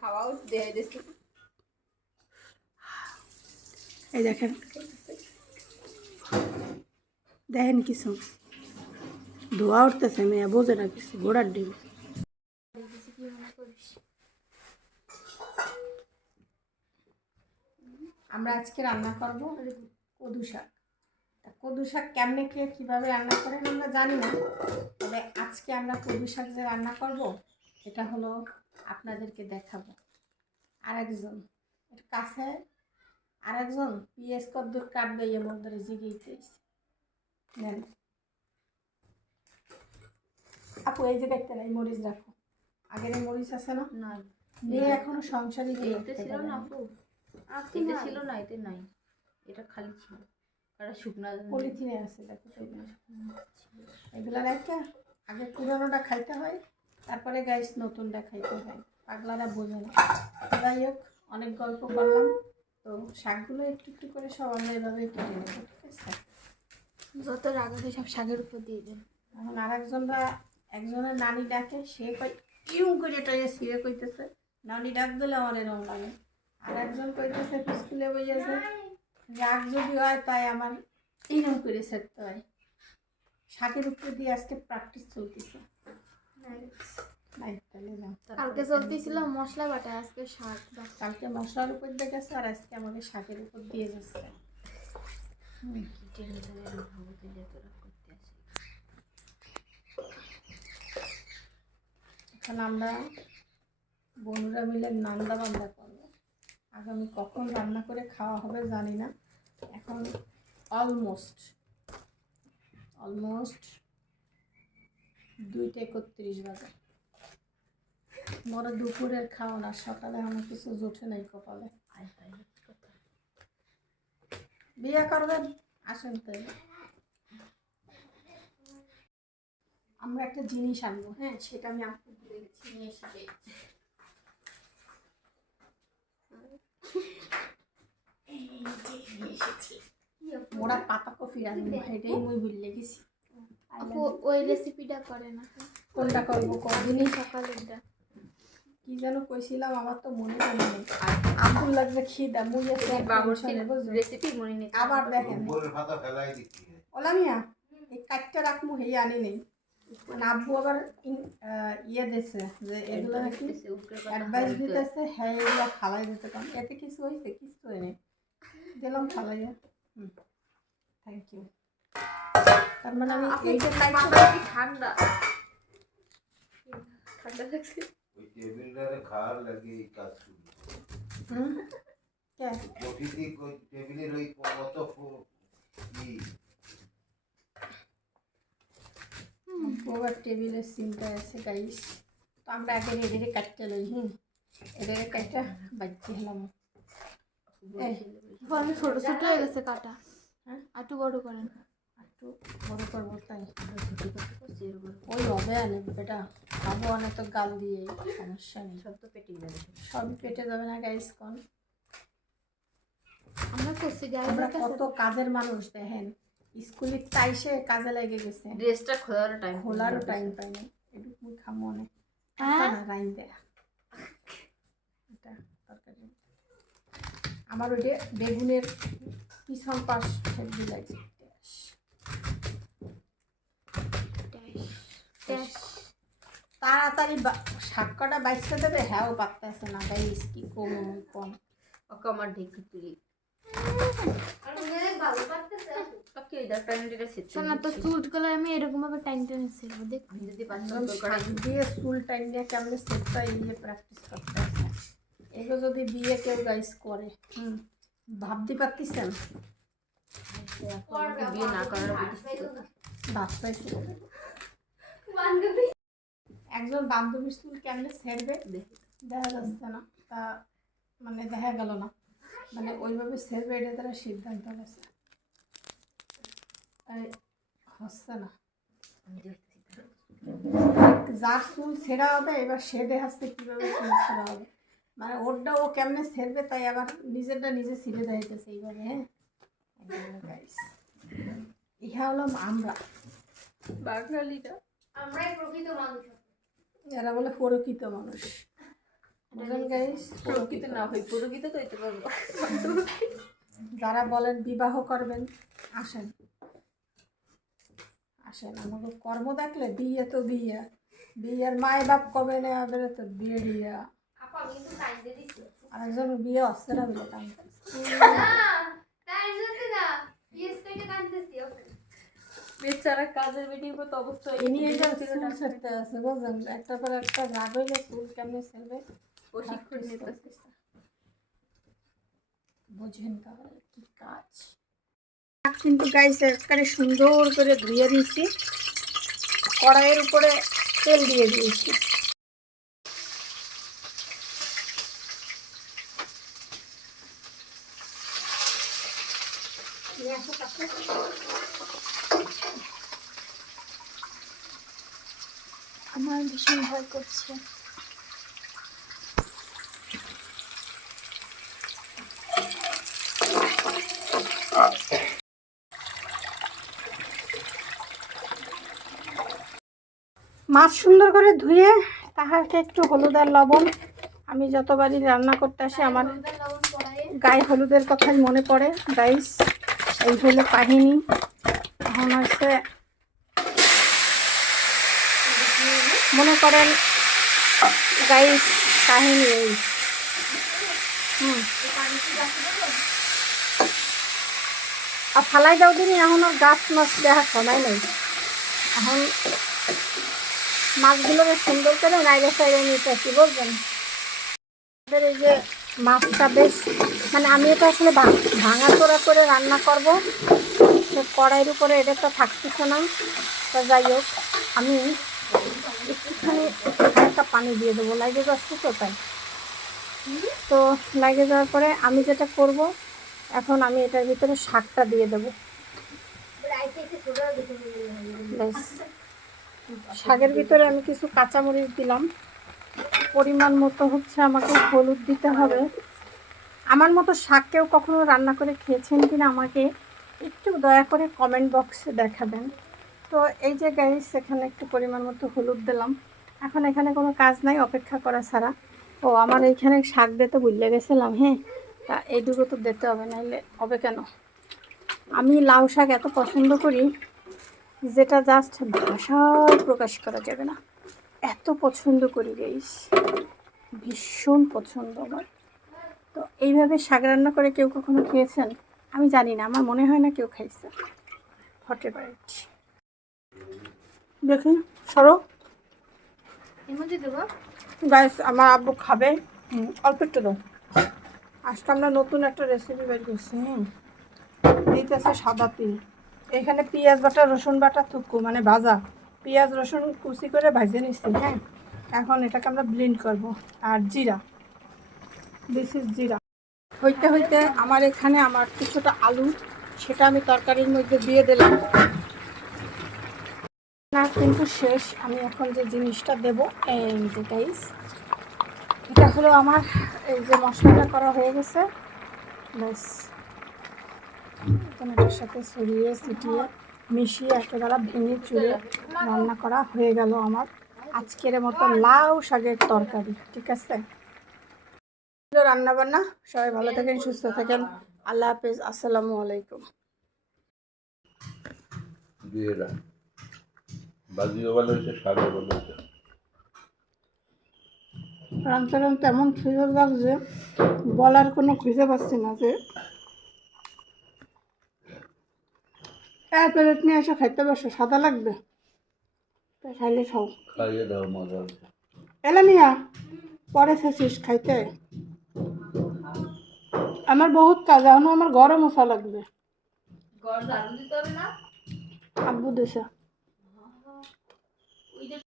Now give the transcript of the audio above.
খাওয়াও দেয় এই দেখেন। দেখেন কিছু ধোয়া উঠতেছে মেয়ে বোঝে না কিছু ঘোড়ার ডিম। করিস আমরা আজকে রান্না করব কদু শাক। তা কদু শাক কেমনে কে কীভাবে রান্না করেন আমরা জানি না তবে আজকে আমরা কদু শাক যে রান্না করব এটা হলো আপনাদেরকে দেখাবো। আরেকজন এর কাছে আরেকজন পিএস কদ্দুর কাটবে এর মধ্যে জিগিয়েছে নেন। আপু এই যে দেখতে নাই মরিচ রাখো। আগের মরিচ আছে না? না মেয়ে এখনও সংসারই ছিল না আপু? ছিল না এতে নাই। এটা খালি ছিল। এটা শুকনা পলিথিনে আছে দেখো এগুলো রেখে আগে পুরোনোটা খাইতে হয়। তারপরে গাইস নতুনটা খাইতে হয়। পাগলারা বোঝে না। যাই হোক অনেক গল্প করলাম। তো শাকগুলো একটু একটু করে সব আমরা এভাবে কেটে নেব ঠিক আছে? যত রাগ আছে সব শাকের উপর দিয়ে দেন। এখন আর একজনরা একজনের নানি ডাকে সে কই ইউ করে টাইয়ে ছিঁড়ে কইতেছে। নানি ডাক দিলে আমার এরকম লাগে। আর একজন কইতেছে স্কুলে বইয়াছে রাগ যদি হয় তাই আমার এইরকম করে ছাড়তে হয়। শাকের উপর দিয়ে আজকে প্র্যাকটিস চলতেছে। কালকে চলতেছিল মশলা বাটা, আজকে শাক কালকে মশলার উপর দিয়ে গেছে আর আজকে আমাকে শাকের উপর দিয়ে যাচ্ছে এখন আমরা বন্ধুরা মিলে নান্দা বান্দা করব। আগামী কখন রান্না করে খাওয়া হবে জানি না। এখন অলমোস্ট অলমোস্ট দুইটা একত্রিশ বাজে। মরা দুপুরের খাওয়া না সকালে আমার কিছু জোটে নাই কপালে। বিয়ে করবেন? আসেন তাই। আমরা একটা জিনিস আনব হ্যাঁ? সেটা আমি আপনি ভুলে গেছি নিয়ে এসে। মোরা পাতা কফি রাখব এটাই মুই ভুলে গেছি। ওই রেসিপিটা করে না কোনটা করব কদিনই সকালেরটা। কি যেন কইছিলাম আমার তো মনে পড়ে নেই। আব্দুল লাগছে খিদা মুই এসে টেনশনে বুঝলি রেসিপি মনে নেই আবার দেখেন। ওলা মিয়া এই কাঠটা রাখমু হেই আনি নেই। মানে আব্বু আবার ইয়ে দিছে যে এগুলো নাকি অ্যাডভাইস দিতেছে হ্যাঁ এগুলো ফালাই দিতে কারণ এতে কিছু হয়েছে কিছু হয়নি। দিলাম ফালাইয়া। হুম। থ্যাংক ইউ তার মানে আমি এইটা কাটতে ঠান্ডা ঠান্ডা লাগছে ওই টেবিলটারে খাওয়ার লাগে এই কাজ শুরু হুম কে প্রকৃতি ওই টেবিলের ওই কত ফু- ই ওভার টেবিলের সিমটা আছে গাইস তো আমরা আগে এদের কাটতে লই হুম এদের কাটটা বাজছে হলাম এই অনেক ছোট ছোট হয়ে গেছে কাটা হ্যাঁ? আর একটু বড় করেন একটু বড় করব তাই ওই হবে আনে বেটা। খাব অনেক তো গাল দিয়ে সমস্যা নেই। সব তো পেটে যাবে। সবই পেটে যাবে না গাইস কন? আমরা করছি আমরা কত কাজের মানুষ দেখেন। স্কুলের তাইসে কাজে লেগে গেছে। ড্রেসটা খোলার টাইম খোলারও টাইম পাই না এটুকু খামো অনেক। হ্যাঁ? রাইন দেয়া এটা তরকারি। আমার ওই যে বেগুনের পিছন পাশ সবজি লাগছে। তাড়াতাড়ি বা- শাক কটা বাইসতে দেবে? হ্যাঁ ও পারতেছে না। গাইস কি কম কম। ওকে আমার ঢেকে তুলি। আমি এরকম ভাবে টাইম টাইম ছেড়বো দেখ। যদি দিয়ে চুল টাইম দিয়ে কেমন সেটটা এই যে প্র্যাকটিস করতে এগুলো যদি বিয়ে কেউ গাইস করে। হুম। ভাবতে পারতেছেন? বিয়ে না? করার তো একজন বান্ধবীর চুল কেমনে ছেড়বে? দেখা যাচ্ছে না। তা মানে দেখা গেল না। মানে ওইভাবে ছেড়বে এটা তারা সিদ্ধান্ত গেছে হচ্ছে না। যার চুল ছেঁড়া হবে এবার সে দেখাচ্ছে কীভাবে চুল ছেঁড়া হবে। মানে ওরটা ও কেমনে ছেড়বে তাই আবার নিজেরটা নিজে ছিঁড়ে দেখাইতেছে এইভাবে হ্যাঁ? ইহা হলাম আমরা। বাঙালিরা। আমরাই প্রকৃত মানুষ। এরা বলে প্রকৃত মানুষ। বুঝলেন গাইস প্রকৃত না হই প্রকৃত তো হইতে পারব। যারা বলেন বিবাহ করবেন আসেন। আসেন আমাকে কর্ম দেখলে বিয়ে তো বিয়ে। বিয়ের মায় বাপ কবে নেই হবে তো বিয়ে দিচ্ছি। আরেকজন বিয়ে অস্থিরা হলো কাঁদতে না কাঁদতে না ইয়েস করে কাঁদতেছি ওকে বেচারা কাজের বেটির মতো অবস্থা ইনি গেছে। এটা চুল ছাড়তে আছে বুঝলেন? একটা পর একটা রাগ হইলে চুল কেমনে ছেড়বে? প্রশিক্ষণ নিতেছে বুঝেন তাহলে কি কাজ। কিন্তু গাইস একবারে সুন্দর করে ধুয়ে দিয়েছি। কড়াইয়ের উপরে তেল দিয়ে দিয়েছি। আমার ভীষণ ভয় করছে। মাছ সুন্দর করে ধুয়ে তাহাকে একটু হলুদ আর লবণ। আমি যতবারই রান্না করতে আসি, আমার গায়ে হলুদের কথাই মনে পড়ে। গাইস, এই হলো কাহিনী। এখন হচ্ছে মনে করেন গাইস কাহিনী এই। হুম। আর ফালাই দাও দিনই এখন আর গাছ মাছ দেখা সময় নেই। এখন মাছগুলোকে সুন্দর করে নাইরে সাইডে নিতে আসি, বুঝলেন? আমাদের এই যে মাছটা বেশ মানে আমি এটা আসলে ভাঙা চোরা করে রান্না করব। কড়াইয়ের উপরে এটা তো থাকতেছে না। তা যাই হোক, আমি হালকা পানি দিয়ে দেবো। লাগে যাচ্ছে তো তাই। তো লাগে যাওয়ার পরে আমি যেটা করব, এখন আমি এটার ভিতরে শাকটা দিয়ে দেবো। ব্যাস। শাকের ভিতরে আমি কিছু কাঁচামরিচ দিলাম। পরিমাণ মতো হচ্ছে আমাকে হলুদ দিতে হবে। আমার মতো শাক কেউ কখনো রান্না করে খেয়েছেন কিনা আমাকে একটু দয়া করে কমেন্ট বক্সে দেখাবেন। তো এই যে গাইস এখানে একটু পরিমাণ মতো হলুদ দিলাম। এখন এখানে কোনো কাজ নাই, অপেক্ষা করা ছাড়া। ও, আমার এইখানে শাক দিতে ভুলে গেছিলাম হ্যাঁ? তা এইটুকু তো দিতে হবে, নাইলে হবে কেন? আমি লাউ শাক এত পছন্দ করি, যেটা জাস্ট ভাষায় প্রকাশ করা যাবে না। এত পছন্দ করি গাইস ভীষণ পছন্দ আমার। তো এইভাবে শাক রান্না করে কেউ কখনো খেয়েছেন? আমি জানি না, আমার মনে হয় না কেউ খাইছে। হটে বাইট দেখি সরো। গাইস, আমার আব্বু খাবে। অল্প একটু দাও। আজকে আমরা নতুন একটা রেসিপি বের করছি দিতেছে সাদা তিল। এখানে পেঁয়াজ বাটা, রসুন বাটা, থুকু মানে ভাজা। পেঁয়াজ, রসুন কুচি করে ভাজে নিচ্ছি হ্যাঁ। এখন এটাকে আমরা ব্লেন্ড করব। আর জিরা। দিস ইজ জিরা। হইতে হইতে আমার এখানে আমার কিছুটা আলু, সেটা আমি তরকারির মধ্যে দিয়ে দিলাম। কিন্তু শেষ, আমি এখন যে জিনিসটা দেব, এই যে গাইস এটা হলো আমার এই যে মশলাটা করা হয়ে গেছে। ব্যাস এটার সাথে ছড়িয়ে ছিটিয়ে মিশিয়ে একেবারে ভেঙে চুড়ে রান্না করা হয়ে গেল আমার আজকের মতো লাউ শাকের তরকারি, ঠিক আছে? রান্না বান্না সবাই ভালো থাকেন, সুস্থ থাকেন। আল্লাহ হাফেজ, আসসালামু আলাইকুম। বাজিও ভালো হয়েছে সারও ভালো হয়েছে। রানতে রানতে এমন লাগছে বলার কোনো খুঁজে পাচ্ছি না যে। এক প্লেট নিয়ে এসে খাইতে বসো সাদা লাগবে। খাইলে খাও। খাইয়ে দাও মজা এলে মিয়া পরে খেয়েছিস খাইতে। আমার বহুত কাজ এখনও আমার গরম মশা লাগবে। গড় ঝাড়ু দিতে হবে না। আব্বু দেশে।